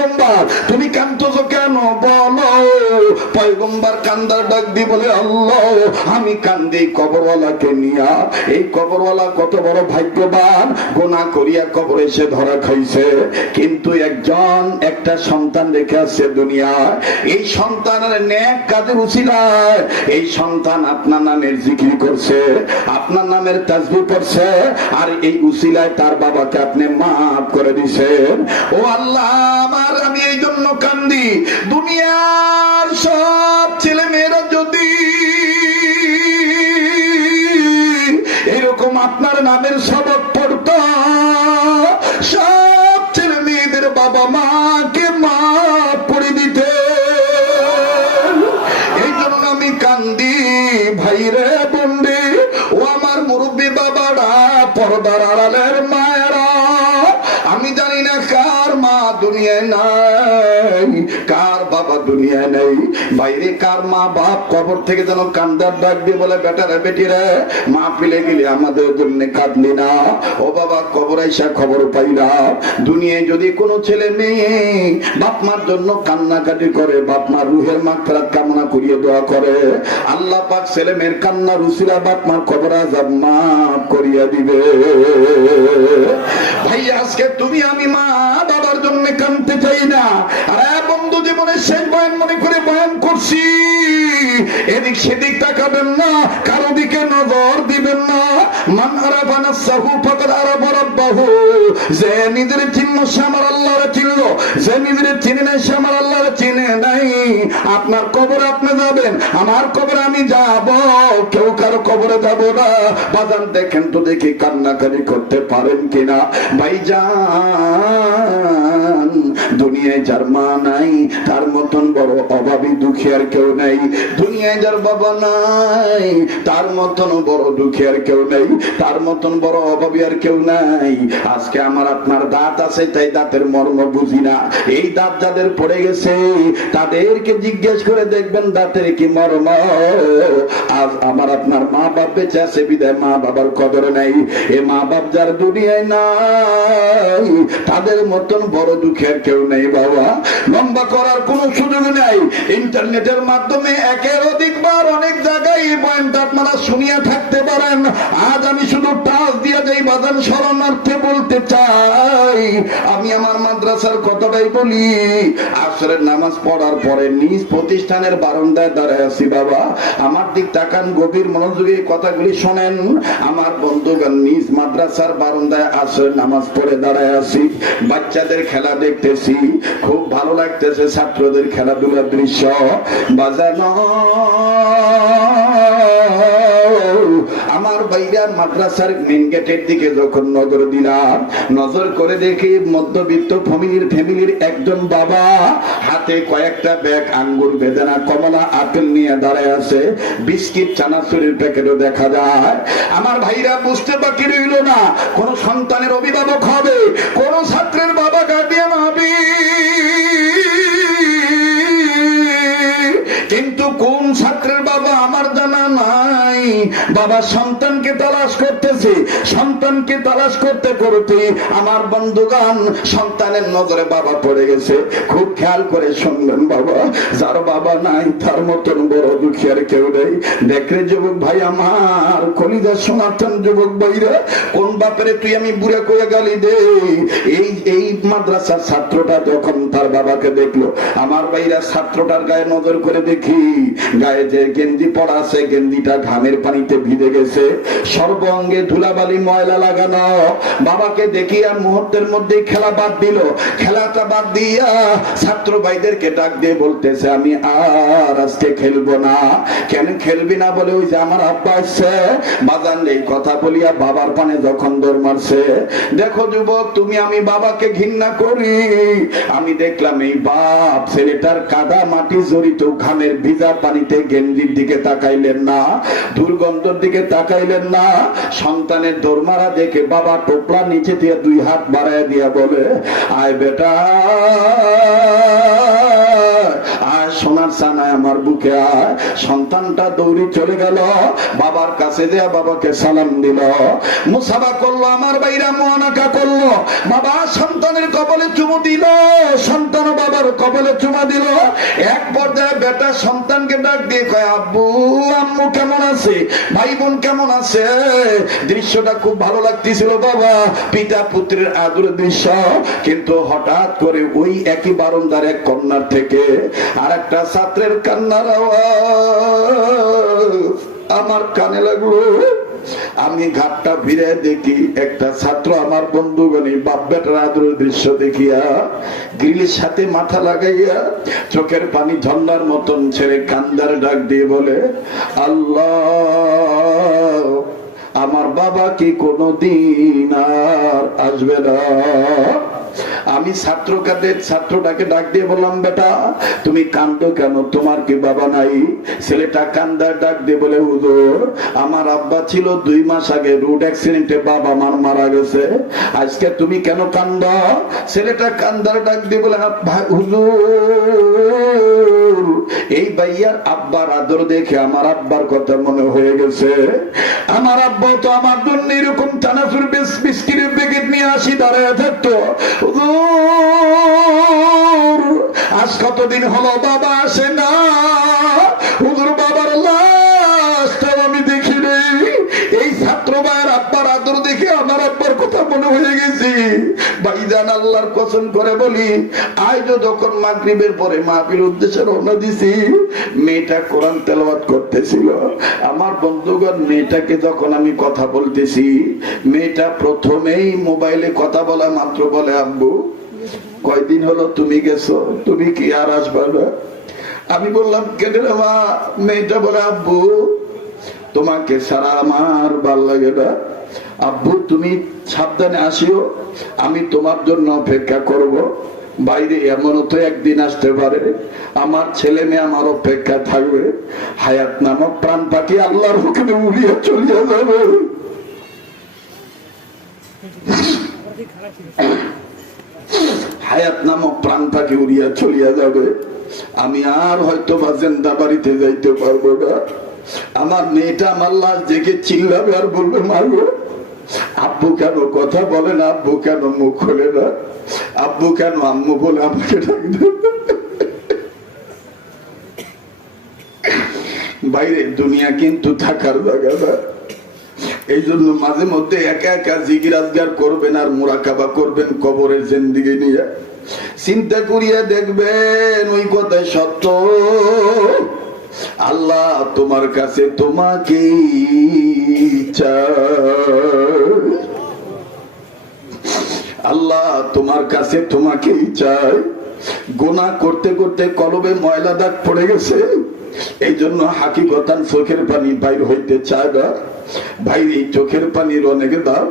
পয়গম্বর, তুমি কাঁদতেছো কেন বলো? পয়গম্বর কান্দার ডাক দিয়ে বলে, আল্লাহ আমি কান্দি কবরওয়ালাকে নিয়া। এই কবরওয়ালা কত বড় ভাগ্যবান, গুনাহ করিয়া কবরে এসে ধরা খাইছে, কিন্তু একটা সন্তান রেখে আসছে দুনিয়ায়। এই সন্তানের নেক কাজের উসিলায় এই সন্তান আপনার নামের জিকির করছে, আপনার নামের তাসবিহ পড়ছে, আর এই উসিলায় তার বাবাকে আপনি মাফ করে দিয়েছেন। ও আল্লাহ আমার, আমি এই জন্য কান্দি, দুনিয়ার সব ছেলে মেয়েরা যদি এরকম আপনার নামের সবক পড়তো, সব ছেলে মেয়েদের বাবা মাকে মাফ করে দিতে। এই জন্য আমি কান্দি ভাইরে বন্ধে, ও আমার মুরব্বী বাবারা, পর্দার আড়ালের মায়েরা, আমি জানি না কার মা দুনিয়ায় নাই, কার বাবা দুনিয়ায় নেই। বাইরে কার মা বাপ কবর থেকে যেন কান্দার ডাক দিয়ে বলে, বেটারে বেটিরে মা ফিলে গেলে আমাদের জন্য কাঁদলি না। ও বাবা কবর আইসা খবর পাইলাম, দুনিয়ায় যদি কোনো ছেলে মেয়ে বাপ মার জন্য কান্নাকাটি করে, বাপ মার রুহের মাগফিরাত কামনা করিয়ে দোয়া করে, আল্লাহ পাক ছেলে মেয়ের কান্নার উসিলা বাপ মার কবর আযাব মাফ করিয়া দিবে। ভাই আজকে তুমি আমি মা বাবার জন্য কাঁদতে চাই না। আর বন্ধু জীবনের শেষ বয়ান মনে করে বয়ান করছি, এদিক সেদিক তাকাবেন না, কারো দিকে নজর দিবেন না। মান আরাফা নাফসাহু ফাকাদ আরাফা রাব্বাহু, যে নিজের চিহ্ন সে আমার আল্লাহরে চিনলো, যে নিজের চিনে নাই সে আমার আল্লাহরে চিনে নাই। আপনার কবরে আপনি যাবেন, আমার কবরে আমি যাব, কেউ কারো কবরে যাব না। বাজান দেখেন তো দেখি কান্নাকারি করতে পারেন কিনা। ভাইজান দুনিয়ায় যার মা নাই তার মতন বড় অভাবী দুঃখী আর কেউ নাই, দুনিয়ায় যার বাবা নাই তার মতন বড় দুঃখী আর কেউ নাই, তার মতন বড় অভাবী আর কেউ নাই। আজকে আমার আপনার দাঁত আছে তাই দাঁতের মর্ম বুঝি না। এই দাঁত যাদের পড়ে গেছে তাদেরকে জিজ্ঞেস করে দেখবেন দাঁতের কি মর্ম। আজ আমার আপনার মা বাপ বেঁচে আছে বিদায় মা বাবার কদর নাই। এ মা বাপ যার দুনিয়ায় নাই তাদের মতন বড় দুঃখের কেউ নেই বাবা। লম্বা করার কোনো সুযোগ নাই। ইন্টারনেটের মাধ্যমে একের অধিকবার অনেক জায়গায় এই পয়েন্ট আপনারা শুনিয়া থাকতে পারেন। আজ আমি শুধু টাচ দিয়ে যাই বাজান শরণার্থে বলতে চাই, আমি আমার মাদ্রাসার কথাটাই বলি। আসরের নামাজ পড়ার পরে নিজ প্রতিষ্ঠানের বারান্দায় দাঁড়ায় আছি বাবা, আমার দিক তাকান, গভীর মনোযোগে কথাগুলি শোনেন। আমার বন্ধুগণ নিজ মাদ্রাসার বারান্দায় আসরের নামাজ পড়ে দাঁড়ায় আছি, বাচ্চাদের খেলা দেখতেছি, খুব ভালো লাগতেছে ছাত্রদের খেলাধুলার দৃশ্য। বাজানো আমার বাইরার মাদ্রাসার মেন গেটের দিকে যখন নজর দিলাম, নজর করে দেখি মধ্যবিত্ত ফ্যামিলির একজন বাবা হাতে কয়েকটা ব্যাগ আঙ্গুর বেদানা কমলা আপেল নিয়ে দাঁড়ায় আছে, বিস্কিট চানাচুরের প্যাকেটও দেখা যায়। আমার ভাইরা বুঝতে বাকি রইল না, কোন সন্তানের অভিভাবক হবে, কোন ছাত্রের বাবা গার্ডিয়ান হবে, কিন্তু কোন ছাত্রের বাবা আমার জানা নাই। বাবা সন্তানকে তালাশ করতেছে, সন্তানকে তালাশ করতে করতে আমার বন্ধুগান সন্তানের নজরে বাবা পড়ে গেছে। খুব খেয়াল করে শুনবেন বাবা, যার বাবা নাই তার মতন বড় দুঃখী আর কেউ নেই। দেখরে যুবক ভাই আমার, কলিজার সনাতন যুবক ভাইরা, কোন বাপেরে তুই আমি বুড়া কয়ে গালি দে। এই মাদ্রাসার ছাত্রটা যখন তার বাবাকে দেখলো, আমার ভাইরা ছাত্রটার গায়ে নজর করে দেখি গায়ে যে গেঞ্জি পড়া আছে গেঞ্জিটা ঘামের পানিতে ভিজে গেছে, সর্বাঙ্গে ধুলাবালি ময়লা লাগানো। বাবাকে দেখিয়া মুহূর্তের মধ্যে খেলা বাদ দিল, খেলাটা বাদ দিয়া ছাত্র ভাইদেরকে ডাক দিয়ে বলতেছে, আমি আর আজকে খেলবো না। কেন খেলবি না বলে, ওই যে আমার আব্বা আসছে। বাজান এই কথা বলিয়া বাবার পানে যখন দৌড় মারছে, দেখো যুবক তুমি আমি বাবাকে ঘৃণা করি, আমি দেখলাম এই বাপ ছেলেটার কাদা মাটি জড়িত ঘামের ভিজা পানিতে গেঞ্জির দিকে তাকাইলেন না, দুর্গন্ধের দিকে তাকাইলেন না। সন্তানের দৌড়মারা দেখে বাবা টোপলা নিচে দিয়ে দুই হাত বাড়ায় দিয়া বলে, আয় বেটা আয়, সোনার সানায় আমার বুকে আয়। সন্তানটা দৌড়ি চলে গেল, বাবার কাছে দেয়া বাবাকে সালাম দিল, মুসাফা করলো, আমার বাইরা মোয়ানাকা করলো। বাবা সন্তানের কপালে চুমু দিল, সন্তান আব্বার কপালে চুমা দিল। এক পর্যায়ে বেটা সন্তানকে ডাক দিয়ে কয়, আব্বু আম্মু কেমন আছে, ভাই বোন কেমন আছে? দৃশ্যটা খুব ভালো লাগতেছিল বাবা, পিতা পুত্রের আদরের দৃশ্য। কিন্তু হঠাৎ করে ওই একই বারান্দার এক কন্যার থেকে আর একটা ছাত্রের কান্নার আওয়াজ আমার কানে লাগলো। আমি ঘাটটা ফিরে দেখি একটা ছাত্র আমার বন্ধুগণী বাপ বেটার আদরের দৃশ্য দেখিয়া গ্রিলের সাথে মাথা লাগাইয়া চোখের পানি ঝর্ণার মতন ছেড়ে কান্দার ডাক দিয়ে বলে, আল্লাহ আমার বাবা কি কোনদিন আর আসবে না? আমি ছাত্রটাকে ডাক দিয়ে বললাম, বেটা তুমি কান্দো কেন, তোমার কি বাবা নাই? ছেলেটা কান্দার ডাক দিয়ে বলে, হুজুর আমার আব্বা ছিল 2 মাস আগে রোড অ্যাক্সিডেন্টে বাবা মার মারা গেছে, আজকে তুমি কেন কান্দো? ছেলেটা কান্দার ডাক দিয়ে বলে, হুজুর এই ভাইয়ার আব্বার আদর দেখে আমার আব্বার কথা মনে হয়ে গেছে। আমার আব্বা তো আমার জন্য এরকম চানাচুর বিস্কিটের প্যাকেট নিয়ে আসি দাঁড়ায় থাকতো। আজ কতদিন হলো বাবা আসে না, হুজুর বাবার লাশটাও আমি দেখি নেই। এই ছাত্র ভাইয়ের আব্বার আদর দেখে আমার আব্বার কথা মনে হয়ে গেছি। ভাইজান আল্লাহর কসম করে বলি, আজও যখন মাগরিবের পরে মাহফিল উদ্দেশ্যে রওনা দিছি, মেয়েটা কোরআন তেলাওয়াত করতেছিল। আমার বন্ধুগণ মেয়েটাকে যখন আমি কথা বলতেছি, মেয়েটা প্রথমেই মোবাইলে কথা বলা মাত্র বলে, আব্বু কয়দিন হলো তুমি গেছো, তুমি কি আর আসবে না? আমি বললাম, কেন রে মা? মেয়েটা বলে, আব্বু তোমাকে ছাড়া আমার ভাল লাগে না, আব্বু তুমি সাবধানে আসিও, আমি তোমার জন্য অপেক্ষা করব। বাইরে এমনও তো একদিন আসতে পারে আমার ছেলে মেয়ে আমার অপেক্ষা থাকবে, হায়াত নামক প্রাণ পাখি আল্লাহর হুকুমে উড়িয়ে চলিয়ে যাবে। হায়াত নামক প্রাণ পাখি উড়িয়া চলিয়া যাবে, আমি আর হয়তো বা জিন্দা বাড়িতে যাইতে পারবো না। আমার মেয়েটা আমার লাশ দেখে চিল্লাবে আর বলবে, মারবো আব্বু কেন কথা বলে না, আব্বু কেন মুখ খোলে না, আব্বু কেন আম্মু বলে আমাকে ডাকবে। বাইরে দুনিয়া কিন্তু থাকার জায়গা না। এই জন্য মাঝে মধ্যে একা একা জিকির আজগার করবেন আর মুরাকাবা করবেন কবরের জিন্দেগি নিয়ে। চিন্তা করিয়া দেখবেন ওই কথাই সত্য। আল্লাহ তোমার কাছে তোমাকে চায়, আল্লাহ তোমার কাছে তোমাকেই চায়। গুনাহ করতে করতে কলবে ময়লা দাগ পড়ে গেছে, এই জন্য হাকিকতান চোখের পানি বাইর হইতে চায় না। ভাইরে চোখের পানির অনেক দাম।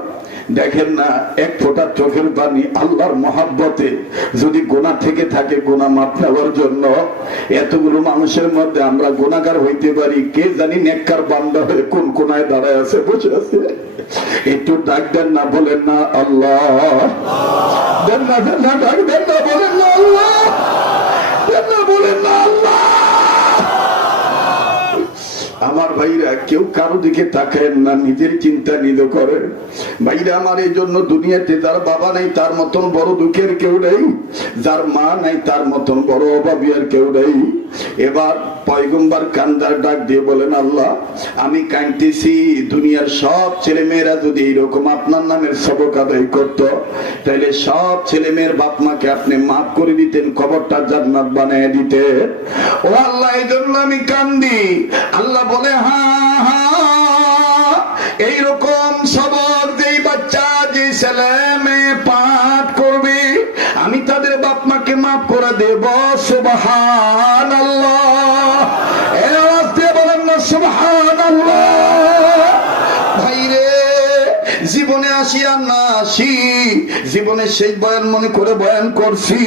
দেখেন না, এক ফোঁটা চোখের পানি আল্লাহর মহাব্বতে যদি গুনাহ থেকে থাকে গুনাহ মাফ নেওয়ার জন্য, এতগুলো মানুষের মধ্যে আমরা গুনাহগার হইতে পারি, কে জানি নেককার বান্দা হয়ে কোন কোনায় দাঁড়ায় আছে, বসে আছে। একটু ডাক দেন না, বলেন না আল্লাহ, দেন না দেন না, ডাক দেন না, বলেন না আল্লাহ, দেন না, বলেন না আল্লাহ। আমার ভাইরা কেউ কারো দিকে তাকায় না, নিজের চিন্তা নিজে করেন। ভাইরা আমার এই জন্য দুনিয়াতে যার বাবা নাই তার মতন বড় দুঃখের কেউ নেই, যার মা নাই তার মতন বড় অভাবী আর কেউ নেই। এবার পয়গম্বর কান্দার ডাক দিয়ে বলেন, আল্লাহ আমি কাঁদতেছি, দুনিয়ার সব ছেলে মেয়েরা যদি এইরকম আপনার নামের সবক আদায় করতো, তাহলে সব ছেলে মেয়ের বাপ মাকে আপনি মাফ করে দিতেন, কবরটা জান্নাত বানিয়ে দিতেন। ও আল্লাহ এই জন্য আমি কান্দি। আল্লাহ বলে, হ্যাঁ হ্যাঁ, এইরকম সবক যেই বাচ্চা যে ছেলে মেয়ে পাঠ করবে আমি তাদের বাপ মাকে মাফ করে দেব। সুবহানাল্লাহ, এই আওয়াজ দিয়ে বলেন না সুবহানাল্লাহ। ভাইরে জীবনে আসি আর না আসি, জীবনে সেই বয়ান মনে করে বয়ান করছি,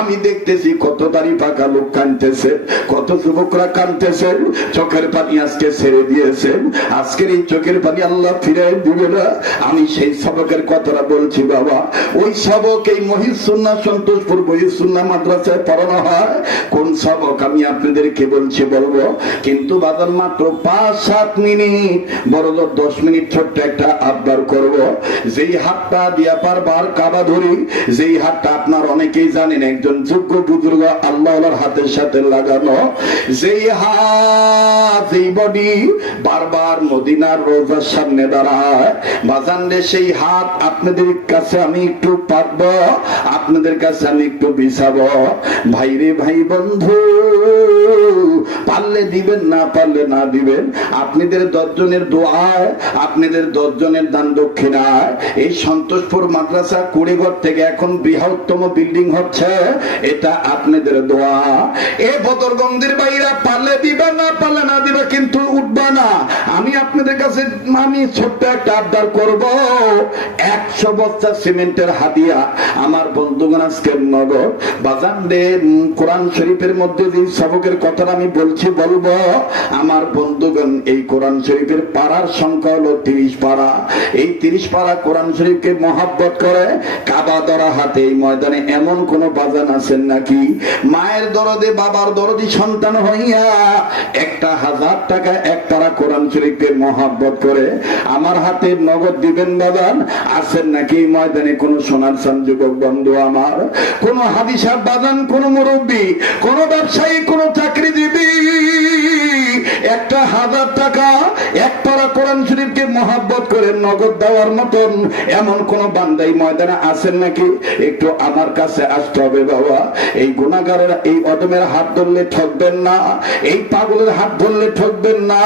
আমি দেখতেছি কত দাড়ি পাকা লোক কাঁদতেছে, কত যুবকরা কাঁদতেছে, চোখের পানি আজকে ছেড়ে দিয়েছেন। আজকের এই চোখের পানি আল্লাহ ফিরে দিবে না। আমি সেই সবকের কথাটা বলছি বাবা। ওই সবক এই মহিষ সুন্নাহ সন্তোষপুর মহিষ সুন্নাহ মাদ্রাসায় পড়ানো হয়। কোন সবক আমি আপনাদেরকে বলছি বলবো, কিন্তু বাদল মাত্র 5-7 মিনিট, বড় 10 মিনিট ছোট্ট একটা আবদার করব। যেই হাতটা দিয়া বারবার কাবা ধরি, যেই হাতটা আপনার অনেকেই জানেন একজন যোগ্য বুজুর্গ আল্লাহর হাতের সাথে লাগানো, যেই হাত যেই বডি বারবার মদিনার রোজার সামনে দাঁড়ায়, বাজান রে সেই হাত আপনাদের কাছে আমি একটু পাতবো, আপনাদের কাছে আমি একটু বিছাবো। ভাই রে ভাই বন্ধু, পারলে দিবেন, না পারলে না দিবেন। আপনাদের 10 জনের দোয়ায়, আপনাদের 10 জনের দান দক্ষিণায় এই সন্তোষপুর মাদ্রাসা কুড়িঘর থেকে এখন বৃহত্তম বিল্ডিং হচ্ছে, এটা আপনাদের দোয়া। এ বদরগঞ্জের বাইরা পারলে দিবা, না পারলে না দিবা, কিন্তু উঠবা না। আমি আপনাদের কাছে আমি ছোট্ট একটা আবদার করব, 100 বস্তা সিমেন্টের হাদিয়া আমার বন্ধুগণ আজকে নগদ বাজান দে। কোরআন শরীফের মধ্যে যে সবকের কথা আমি বলবো, আমার বন্ধুগণ এই কোরআন শরীফের পাড়ার সংখ্যা হলো 30 পাড়া। এই 30 পাড়া কোরআন শরীফকে মহাব্বত করে কাবা ধরা হাতে এই ময়দানে এমন কোন বাজান আছেন নাকি মায়ের দরদে বাবার দরদি সন্তান হইয়া 1000 টাকা এক পাড়া কোরআন শরীফকে মহাব্বত করে আমার হাতে নগদ দিবেন বাজান আছেন নাকি এই ময়দানে? কোন সোনার চান যুবক বন্ধু আমার, কোন হাদিসা বাজান, কোন মুরব্বী, কোন ব্যবসায়ী, কোন চাকরিজীবী 1000 টাকা এক পারা কোরআন শরীফকে মহাব্বত করে নগদ দেওয়ার মতন এমন কোন বান্দাই ময়দানে আছেন নাকি? একটু আমার কাছে আসতে হবে বাবা। এই গুনাহগারের এই অদমের হাত ধরলে ঠকবেন না, এই পাগলের হাত ধরলে ঠকবেন না।